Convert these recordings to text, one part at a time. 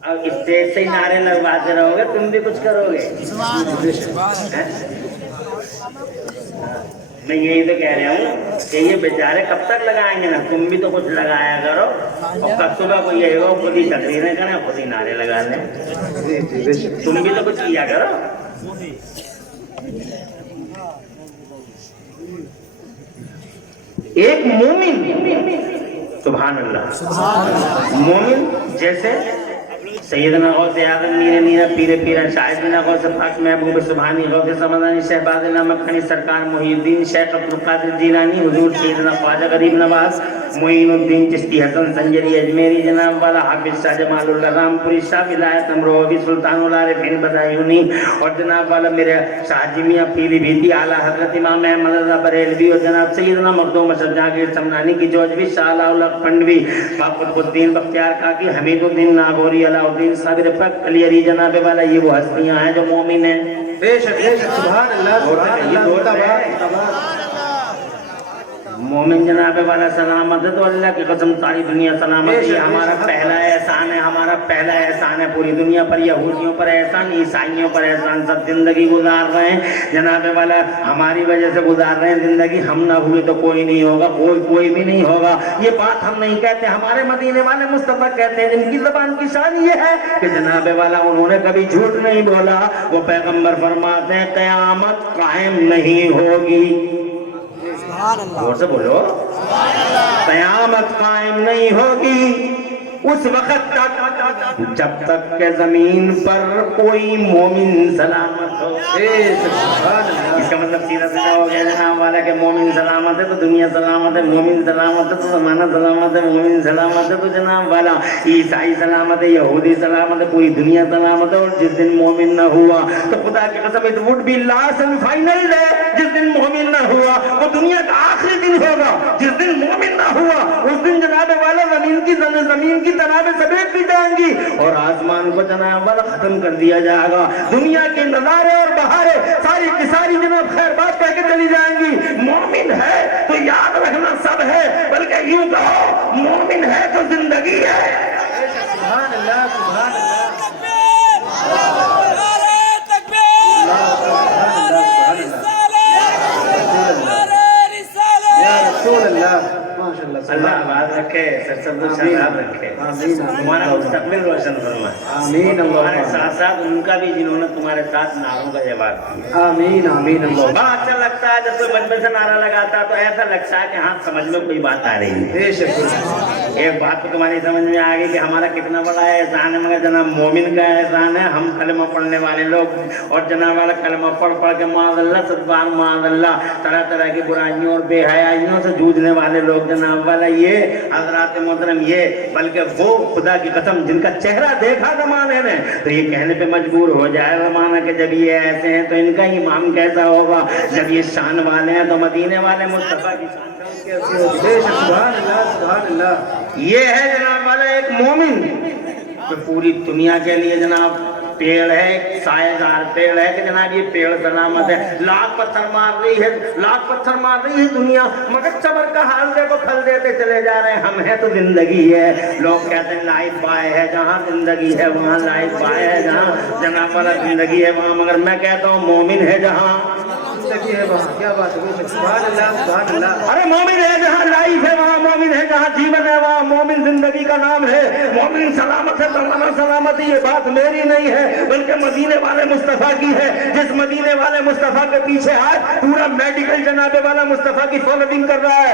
अब स्टेज से ही नारे लगवाते रहोगे, तुम भी कुछ करोगे। मैं यही तो कह रहा हूँ कि ये बेचारे कब तक लगाएंगे ना, तुम भी तो कुछ लगाया करो। और कब सुबह को ये हो खुद ही तकरीरें करें, खुद ही नारे लगा लें, तुम भी तो कुछ किया करो। एक मोमिन, सुभान अल्लाह, मोमिन जैसे सैयदना गौसे आदम मीरे मीरा पीरे पीरा शाहिदना गौसे पाक महबूब सुभानी गौसे समदानी शहबादना मक्खनी सरकार मुहीउद्दीन शेख अब्दुल कादिर जिलानी हुजूर सैयदना ख्वाजा गरीब नवाज मोइनुद्दीन चिश्ती हसन संजरी अजमेरी जनाब वाला हाफिज शाह जमालुल्लाह रामपुरी शाह विलायत अमरोही सुल्तानुल आरिफीन बदायूनी और जनाब वाला मेरे शाहजी मियां पीलीभीती आला हजरत इमाम अहमद रज़ा बरेलवी और जनाब सैयदना मखदूम अशरफ जहांगीर समनानी की जोजवी शाह अलाउल हक पंडवी कुतुबुद्दीन बख्तियार काकी हमीदुद्दीन नागौरी अलाउद्दीन साबिर फक अली अली जनाब वाला, ये वो हस्तियां हैं जो मोमिन हैं। बेशक सुभान अल्लाह। मोमिन जनाब वाला सलामत है तो अल्लाह की कसम सारी दुनिया सलामत है। हमारा पहला एहसान है, हमारा पहला एहसान है पूरी दुनिया पर। यहूदियों पर एहसान, ईसाइयों पर एहसान, सब जिंदगी गुजार रहे हैं जनाब वाला, हमारी वजह से गुजार रहे हैं जिंदगी। हम ना हुए तो कोई नहीं होगा, कोई भी नहीं होगा। ये बात हम नहीं कहते, हमारे मदीने वाले मुस्तफा कहते हैं, जिनकी ज़बान की शान ये है कि जनाब वाला उन्होंने कभी झूठ नहीं बोला। वो पैगंबर फरमाते हैं क़यामत कायम नहीं होगी, और से बोलो, क़यामत कायम नहीं होगी उस वक्त तक जब तक के जमीन पर कोई मोमिन सलामत हो। इसका मतलब सीधा सीधा हो गया जनाब वाला के मोमिन सलामत है तो दुनिया सलामत है, मोमिन सलामत है तो जमाना सलामत है, मोमिन सलामत है तो जनाब वाला ईसाई सलामत है, यहूदी सलामत है, पूरी दुनिया सलामत है। और जिस दिन मोमिन न हुआ तो खुदा की कसम it would be last and final day. जिस दिन मोमिन न हुआ वो दुनिया का आखिरी दिन होगा। जिस दिन मोमिन न हुआ उस दिन जनाब वाला जमीन की तनाबें समेट दी जाएंगी और आसमान को जनाब वाला खत्म कर दिया जाएगा। दुनिया के नजारे और बहारे सारी की सारी जनाब खैर बात कह के चली जाएंगी। मोमिन है तो याद रखना सब है, बल्कि यूं कहो मोमिन है तो जिंदगी है। सुभान अल्लाह, सुभान अल्लाह। अल्लाह आबाद रखे, सरसब्ज़ रखे, तुम्हारा मुस्तकबिल रोशन फरमाए। आमीन। तुम्हारे साथ साथ उनका भी जिन्होंने तुम्हारे साथ नारों का जवाब दिया। आमीन आमीन। बड़ा अच्छा लगता है जब कोई बचपन से नारा लगाता है तो ऐसा लगता है कि हाँ समझ में कोई बात आ रही है। एक बात तो तुम्हारी समझ में आ गई कि हमारा कितना बड़ा एहसान है, मगर जनाब मोमिन का एहसान है। हम कलमा पढ़ने वाले लोग और जनाब वाला कलमा पढ़ के माज़अल्लाह सद्बान माज़अल्लाह तरह तरह की बुराइयों और बेहयाइयों से जूझने वाले लोग जनाब वाला, ये हजरात मोहतरम, ये बल्कि वो खुदा की कसम जिनका चेहरा देखा ज़माने ने तो ये कहने पे मजबूर हो जाए ज़माना के जब ये ऐसे हैं तो इनका ईमान कैसा होगा। जब ये शान वाले हैं तो मदीने वाले मुस्तफा की शान सुभान अल्लाह, सुभान अल्लाह। ये है जनाब वाला एक मोमिन जो पूरी दुनिया के लिए जनाब पेड़ है, सायेदार पेड़ है कि जनाब ये पेड़ सलामत है। लाख पत्थर मार रही है दुनिया, मगर सबर का हाल देखो, फल देते चले जा रहे हैं। हम है तो जिंदगी है। लोग कहते हैं लाइफ बाय है, जहाँ जिंदगी है वहाँ लाइफ बाय है, जहाँ जनाब वाला जिंदगी है वहाँ, मगर मैं कहता हूँ मोमिन है जहाँ क्या बात है। सुभान अल्लाह, सुभान अल्लाह। अरे मोमिन है जहाँ लाइफ है वहाँ, मोमिन है जहाँ जीवन है वहाँ, मोमिन जिंदगी का नाम है। मोमिन सलामत है, तमाम सलामत है। ये बात मेरी नहीं है बल्कि मदीने वाले मुस्तफा की है। जिस मदीने वाले मुस्तफा के पीछे आज पूरा मेडिकल जनाबे वाला मुस्तफा की फॉलोइंग कर रहा है,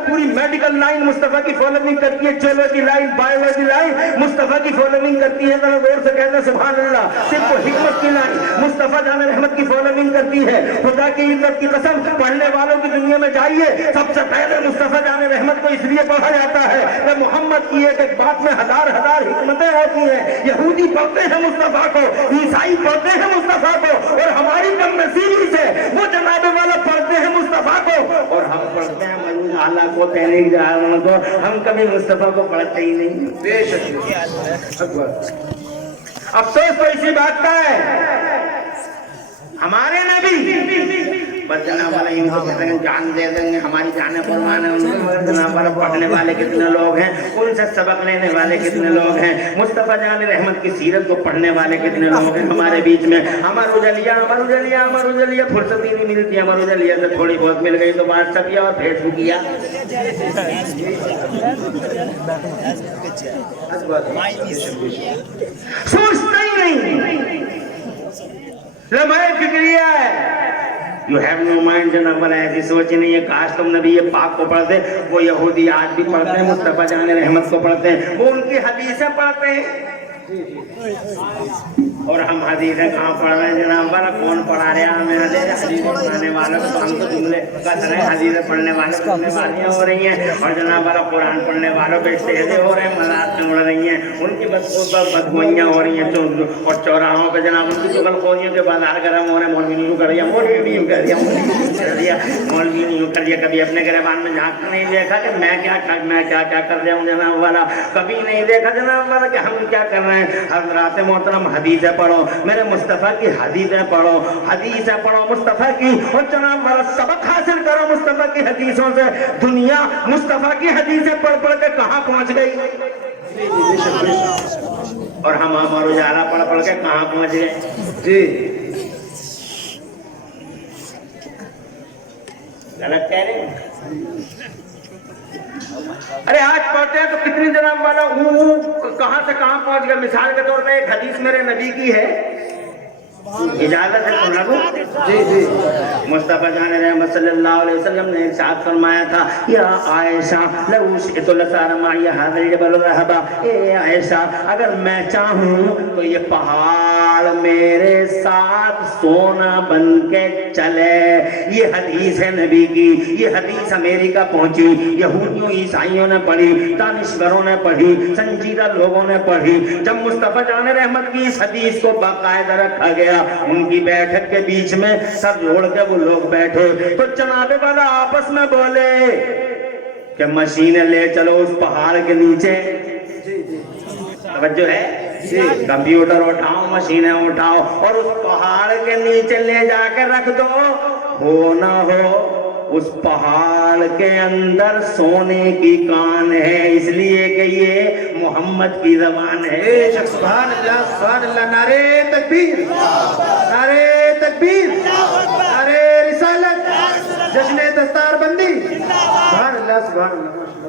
पूरी मेडिकल लाइन मुस्तफा की फॉलोइंग करती है, geology line, biology line Mustafa की फॉलोइंग करती है। जरा जोर से कहते हैं सुभान अल्लाह। सिर्फ हिकमत की लाइन मुस्तफा जान रहमत की फॉलोइंग करती है। खुदा की इज्जत की कसम, पढ़ने वालों की दुनिया में जाइए, सबसे पहले मुस्तफा जान रहमत को इसलिए पढ़ा जाता है कि मोहम्मद की एक बात में हजार हजार हिकमतें होती हैं। यहूदी पढ़ते हैं मुस्तफा को, ईसाई पढ़ते हैं मुस्तफा को, और हमारी कम नसीबी से वो जनाबे वाला पढ़ते हैं मुस्तफा को और हम पढ़ते हैं मयून आला को, तहरीक जहान को। हम कभी मुस्तफा को पढ़ते ही नहीं। अफसोस तो इसी बात का है, हमारे नबी बस जनाब वाला यूं तो कहते हैं जान दे देंगे, हमारी जाने कुर्बान है उनके, मगर जनाब वाला पढ़ने वाले कितने लोग हैं, उनसे सबक लेने वाले कितने लोग हैं, मुस्तफ़ा जान रहमत की सीरत को पढ़ने वाले कितने लोग हैं हमारे बीच में। अमर उजलिया फुर्सत ही नहीं मिलती, अमर उजलिया से थोड़ी बहुत मिल गई तो व्हाट्सएप और फेसबुक किया, सोचता ही नहीं, लम्हे फिक्रिया है। यू हैव नो माइंड जनाब वाला, ऐसी सोच नहीं है। काश तुम नबी ये पाक को पढ़ते, वो यहूदी आज भी पढ़ते हैं, मुस्तफ़ा जान रहमत को पढ़ते हैं, वो उनकी हदीसें पढ़ते हैं, और हम हदीसें कहाँ पढ़ रहे हैं जनाब वाला? कौन पढ़ा रहा है हमें हदीसें पढ़ाने वालों को? हम तो जुमले कस रहे हैं, हदीसें पढ़ने वालों को जुम्मेवारियाँ हो रही हैं, और जनाब वाला कुरान पढ़ने वालों पे स्टेजें हो रहे हैं, मज़ाक में उड़ रही हैं, उनकी बदगोइयाँ हो रही हैं, और चौराहों पे जनाब उनकी चुगलखोरियों के बाजार गर्म हो रहे हैं। मौलवी नहीं कर दिया, मौलवी नहीं कर दिया, मौलवी नहीं कर दिया। कभी अपने गिरबान में झाँक नहीं देखा कि मैं क्या कर रहा हूँ जनाब वाला? कभी नहीं देखा जनाब वाला कि हम क्या कर रहे हैं। हज़रात मोहतरम हदीसें पढ़ो, मेरे मुस्तफ़ा की हदीसें पढ़ो मुस्तफ़ा की, और जनाब वाला सबक हासिल करो मुस्तफ़ा की हदीसों से। दुनिया मुस्तफ़ा की हदीसें पढ़ के कहाँ पहुँच गई, और हम अमर उजाला पढ़ के कहाँ पहुँच गए जी। गलत कह रहे हैं। अरे आज पढ़ते हैं तो कितनी जनाब वाला कहां से कहां पहुंच गए। मिसाल के तौर पे एक हदीस मेरे नबी की है, इजाजत है सुन लो जी जी। मुस्तफ़ा जान रहमत सल्लल्लाहु अलैहि वसल्लम ने इरशाद फरमाया था, या आयशा ए आयशा, अगर मैं चाहूं तो ये पहाड़ मेरे साथ सोना बन के चले। ये हदीस है नबी की, ये हदीस अमेरिका पहुंची, यहूदियों ईसाइयों ने पढ़ी, दानिश्वरों ने पढ़ी, संजीदा लोगों ने पढ़ी। जब मुस्तफ़ा जान रहमत की इस हदीस को बाकायदा रखा गया, उनकी बैठक के बीच में सर जोड़ के वो लोग बैठे, तो जनाबे वाला आपस में बोले कि मशीनें ले चलो उस पहाड़ के नीचे। तवज्जो है, कंप्यूटर उठाओ, मशीनें उठाओ, और उस पहाड़ के नीचे ले जाकर रख दो। हो ना हो उस पहाड़ के अंदर सोने की कान है, इसलिए कि ये मोहम्मद की ज़बान है। सुभान अल्लाह, नारे तकबीर, नारे तकबीर, नारे रिसालत, जश्न दस्तारबंदी। सुभान अल्लाह।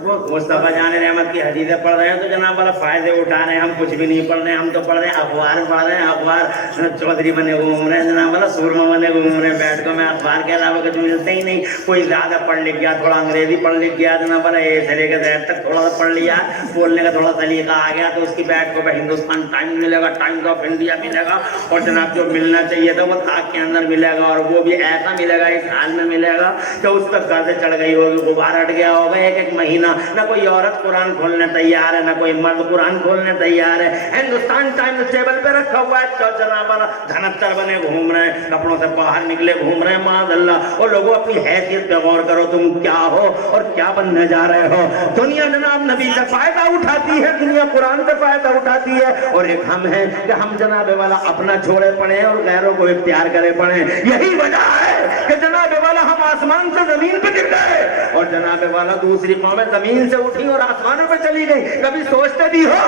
मुस्तफ़ा जान रहमत की हदीसें पढ़ रहे हैं तो जनाब वाला फायदे उठा रहे हैं। हम कुछ भी नहीं पढ़ रहे हैं, हम तो पढ़ रहे हैं अखबार पढ़ रहे हैं। अखबार चौधरी बने घूम रहे हैं जनाब वाला, सूरमा बने घूम रहे हैं बैठ कर। मैं अखबार के अलावा कुछ मिलते ही नहीं। कोई ज़्यादा पढ़ लिख गया, थोड़ा अंग्रेजी पढ़ लिख गया जनाब वाला, ए से लेकर ज़ेड तक थोड़ा सा पढ़ लिया, बोलने का थोड़ा तरीका आ गया तो उसकी बैठ को हिंदुस्तान टाइम मिलेगा, टाइम्स ऑफ इंडिया मिलेगा, और जनाब जो मिलना चाहिए था वो ताक के अंदर मिलेगा, और वो भी ऐसा मिलेगा, इस हाल में मिलेगा कि उस तक गाज़े चढ़ गई होगी, गुबार हट गया होगा एक महीना। ना कोई औरत कुरान खोलने तैयार है, ना कोई मर्द कुरान खोलने तैयार है। हिंदुस्तान टाइम्स टेबल पे रखा हुआ है, जनाब वाला धनत्तर बने घूम रहे हैं, कपड़ों से बाहर निकले घूम रहे हैं माज़अल्लाह। और लोगों अपनी हैसियत पे गौर करो, तुम क्या हो और क्या बनने जा रहे हो। दुनिया जनाब नबी से फायदा उठाती है, दुनिया कुरान से फायदा उठाती है, और एक हम हैं कि हम जनाब वाला अपना छोड़े पड़े और गैरों को इख्तियार करे पड़े। यही वजह है कि जनाब वाला हम आसमान से जमीन पे गिर गए, और जनाब वाला दूसरी कौमें जमीन से उठी और आसमानों पे चली गई। कभी सोचते भी हो?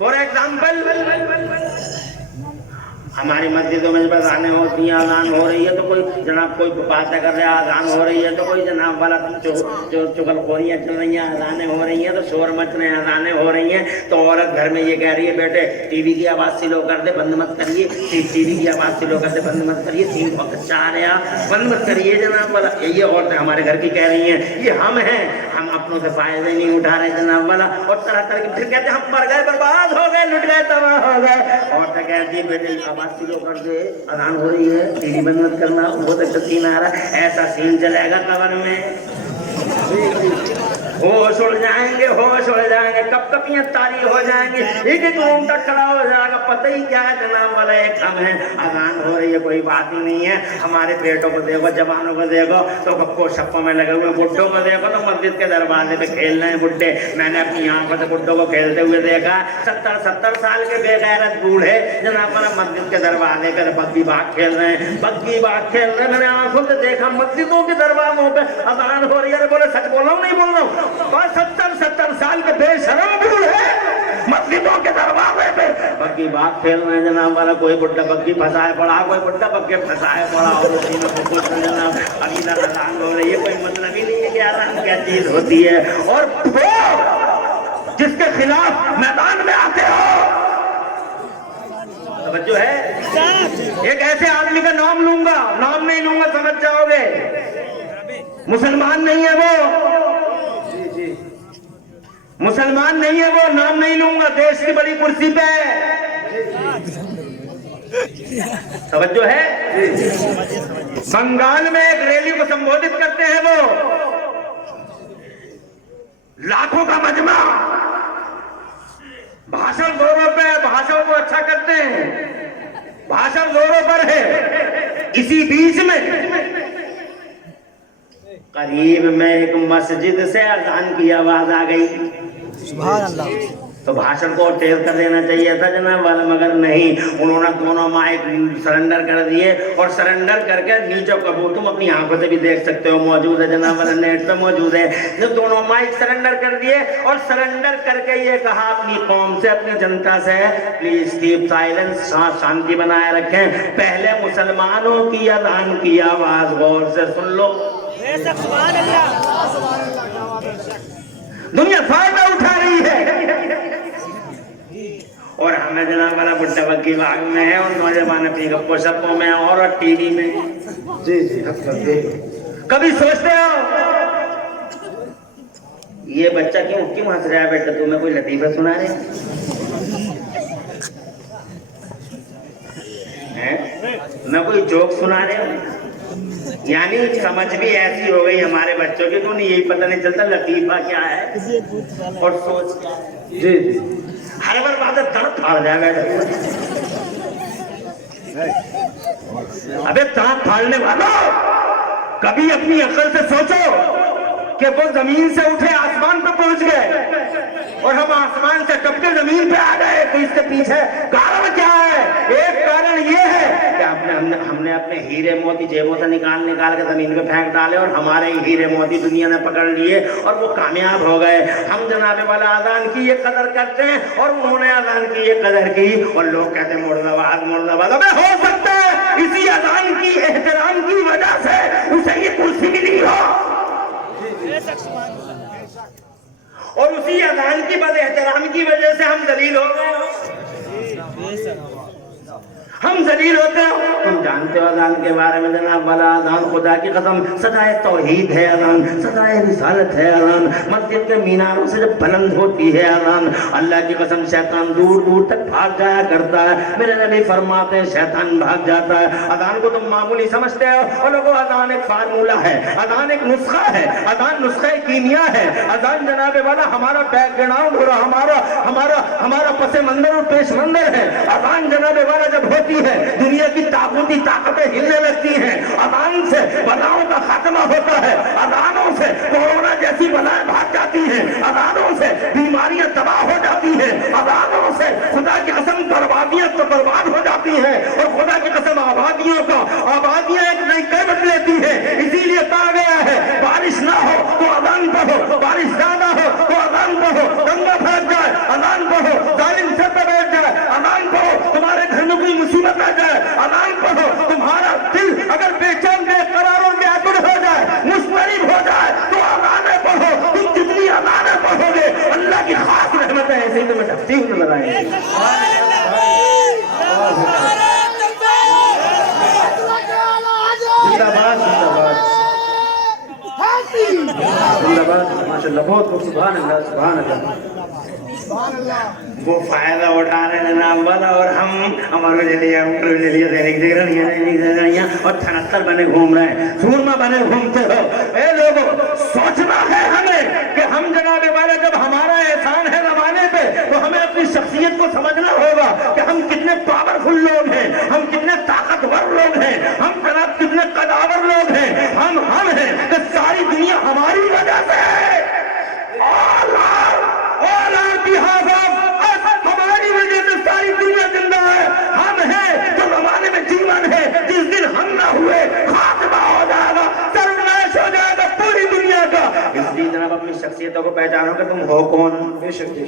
फॉर एग्जाम्पल हमारी मस्जिदों में जब अज़ानें होती हैं, अज़ान हो रही है तो कोई जनाब कोई बातें कर रहे हैं, अज़ान हो रही है तो कोई जनाब वाला चुगलखोरियाँ चल रही हैं, अज़ानें हो रही हैं तो शोर मच रहे हैं, अज़ानें हो रही हैं तो औरत घर में ये कह रही है, बेटे टीवी की आवाज़ स्लो कर दे, बंद मत करिए, टीवी की आवाज़ स्लो कर दे, बंद मत करिए, 3 वक्त चाह रहे हैं, बंद मत करिए जनाब वाला। ये औरतें हमारे घर की कह रही हैं, ये हम हैं, हम अपनों से फायदे नहीं उठा रहे जनाब वाला, और तरह तरह की फिर कहते हैं हम मर गए, बर्बाद हो गए, लुट गए, तबाह हो गए। औरतें कहती है बेटे आवाज़ स्लो कर दे, अज़ान हो रही है, टीवी बंद मत करना, बहुत अच्छा सीन आ रहा है। ऐसा सीन चलेगा कब्र में। होश उड़ जाएंगे, होश उड़ जाएंगे, कब कपियां तारी हो जाएंगी, एक एक रूम तक खड़ा हो जाएगा, पता ही क्या है जनाब वाला एक हम है। अजान हो रही है, कोई बात ही नहीं है। हमारे बेटों को देखो, जवानों को देखो तो गप्पो शप्पो में लगे हुए, बुड्ढों को देखो तो मस्जिद के दरवाजे पे खेल रहे हैं बुड्ढे। मैंने अपनी आंखों से बुड्ढों को खेलते हुए देखा। 70 साल के बेगैरत बूढ़े जनाब वाला मस्जिद के दरवाजे पे बग्गी बाग खेल रहे हैं, बग्गी बाग खेल रहे हैं। मैंने आंखों से देखा मस्जिदों के दरवाजों पे अजान हो रही है। बोले सच बोल रहा हूँ नहीं बोल रहा हूँ? 70 साल के बेशरम बूढ़े मस्जिदों के दरवाजे पे बग्गी बाग खेल रहे हैं जनाब वाला। कोई बुड्ढा बग्गी फंसाए पड़ा, कोई बुड्ढा बग्गे फंसाए पड़ा, और उसी में कुछ जनाब अभी तक अजान हो रही है। कोई मतलब ही नहीं है कि अजान क्या चीज होती है। और वो जिसके खिलाफ मैदान में आते हो, जो है एक ऐसे आदमी का नाम लूंगा, नाम नहीं लूंगा, समझ जाओगे। मुसलमान नहीं है वो, मुसलमान नहीं है वो, नाम नहीं लूंगा, देश की बड़ी कुर्सी पे समझो है। बंगाल में एक रैली को संबोधित करते हैं वो, लाखों का मजमा, भाषण जोरों पे, भाषण को अच्छा करते हैं, भाषण जोरों पर है। इसी बीच में करीब में एक मस्जिद से अजान की आवाज आ गई। सुभान अल्लाह। तो भाषण को टेल कर देना चाहिए था जनाब वाला, मगर नहीं, उन्होंने दोनों माइक सरेंडर कर दिए। और सरेंडर करके नीचे कबूल, तुम अपनी आंखों से भी देख सकते हो, मौजूद है जनाब वाला, नेट पे मौजूद है। जो दोनों माइक सरेंडर कर दिए और सरेंडर करके ये कहा अपनी कौम से, अपनी जनता से, प्लीज कीप साइलेंस, शांति बनाए रखें। पहले मुसलमानों की अजान की आवाज गौर से सुन लो। दुनिया फायदा उठा रही है और हमें जनाब वाला बुड्ढा बग्गी बाग में है, और नौजवान अपनी गप्पो शप्पो में और टीवी में। जी कभी सोचते हो ये बच्चा क्यों क्यों हंस रहा है बेटा, तुम्हें कोई लतीफा सुना रहे हैं? मैं कोई जोक सुना रहे हूँ? यानी समझ भी ऐसी हो गई हमारे बच्चों की, तो यही पता नहीं चलता लतीफा क्या है और सोच क्या है। जी हर बार बात दर्द फाड़ जाएगा। अबे दांत फाड़ने वालों, कभी अपनी अकल से सोचो कि वो जमीन से उठे आसमान पे पहुंच गए और हम आसमान से टपके जमीन पे आ गए, तो इसके पीछे कारण क्या है? एक कारण ये है कि हमने अपने हीरे मोती जेबों से निकाल के जमीन पे फेंक डाले और हमारे हीरे मोती दुनिया ने पकड़ लिए और वो कामयाब हो गए। हम जनाबे वाला अजान की ये कदर करते हैं और उन्होंने अजान की ये कदर की, और लोग कहते हैं मुर्दाबाद मुर्दाबाद। अबे हो सकता है इसी अजान की एहतराम की वजह से उसे ये कुर्सी मिली हो, और उसी अजान की बद एहतराम की वजह से हम जलील हो गए। हम जलील होते हो। तुम जानते हो अजान के बारे में जनाब वाला, अजान खुदा की कसम सदाए तौहीद है अजान, सदाए रिसालत है अजान। मस्जिद के मीनारों से जब बुलंद होती है अजान, अल्लाह की कसम शैतान दूर दूर तक भाग जाया करता है। मेरे नबी फरमाते हैं शैतान भाग जाता है। अजान को तुम मामूली समझते हो, और लोगों अजान एक फार्मूला है, अजान एक नुस्खा है, अजान नुस्खा कीमिया है। अजान जनाबे वाला हमारा बैकग्राउंड और हमारा पसे मंजर और पेश मंजर है। अजान जनाबे वाला जब होती है दुनिया की ताकूती ताकतें हिलने लगती हैं। अजान से बलाओं का खात्मा होता है, अजानों से कोरोना जैसी बलाएं भाग जाती हैं, अजानों से बीमारियां तबाह हो जाती हैं, अजानों से खुदा की कसम बर्बादियां तो बर्बाद हो जाती हैं, और खुदा की कसम आबादियां एक नई करवट लेती हैं। इसीलिए कहा गया है बारिश ना हो तो अजान पढ़ो, बारिश ज्यादा हो तो अजान पढ़ो, गंगा फैल जाए अजान पढ़ो, जालिम सर पे बैठ जाए अजान पढ़ो, तुम्हारे घर में कोई मुसीबत आ जाए अजान पढ़ो, तुम्हारा दिल अगर बेचैन बेकरार और व्याकुल हो जाए, मुस्तरिब हो जाए तो अजान पढ़ो। तुम जितनी अजान पढ़ोगे अल्लाह की खास रहमत है, ऐसे ही तुम्हें तफसील नजर आएगी। जिंदाबाद जिंदाबाद माशाल्लाह, बहुत खूब, सुभान अल्लाह सुभान अल्लाह। वो फायदा उठा रहे हैं जनाब वाला, और हम हमारे लिए और 73 बने घूम रहे हैं, सूरमा बने घूमते हो। ए लोगों, सोचना है हमें کہ ہم جناب والا جب ہمارا احسان ہے زمانے پہ تو ہمیں اپنی شخصیت کو سمجھنا ہوگا کہ ہم کتنے پاورفل لوگ ہیں، ہم کتنے طاقتور لوگ ہیں، ہم جناب کتنے قداور لوگ ہیں، ہم ہیں کہ ساری دنیا ہماری وجہ سے ہے، ہماری وجہ سے ساری دنیا زندہ ہے، ہم ہیں جو زمانے میں جیون ہے، جس دن ہم نہ ہوئے خاتمہ ہو جائے گا، سرناش ہو جائے گا پوری دنیا کا۔ اس لیے جناب اپنی شخصیتوں کو پہچانو کہ تم ہو کون۔ بے شک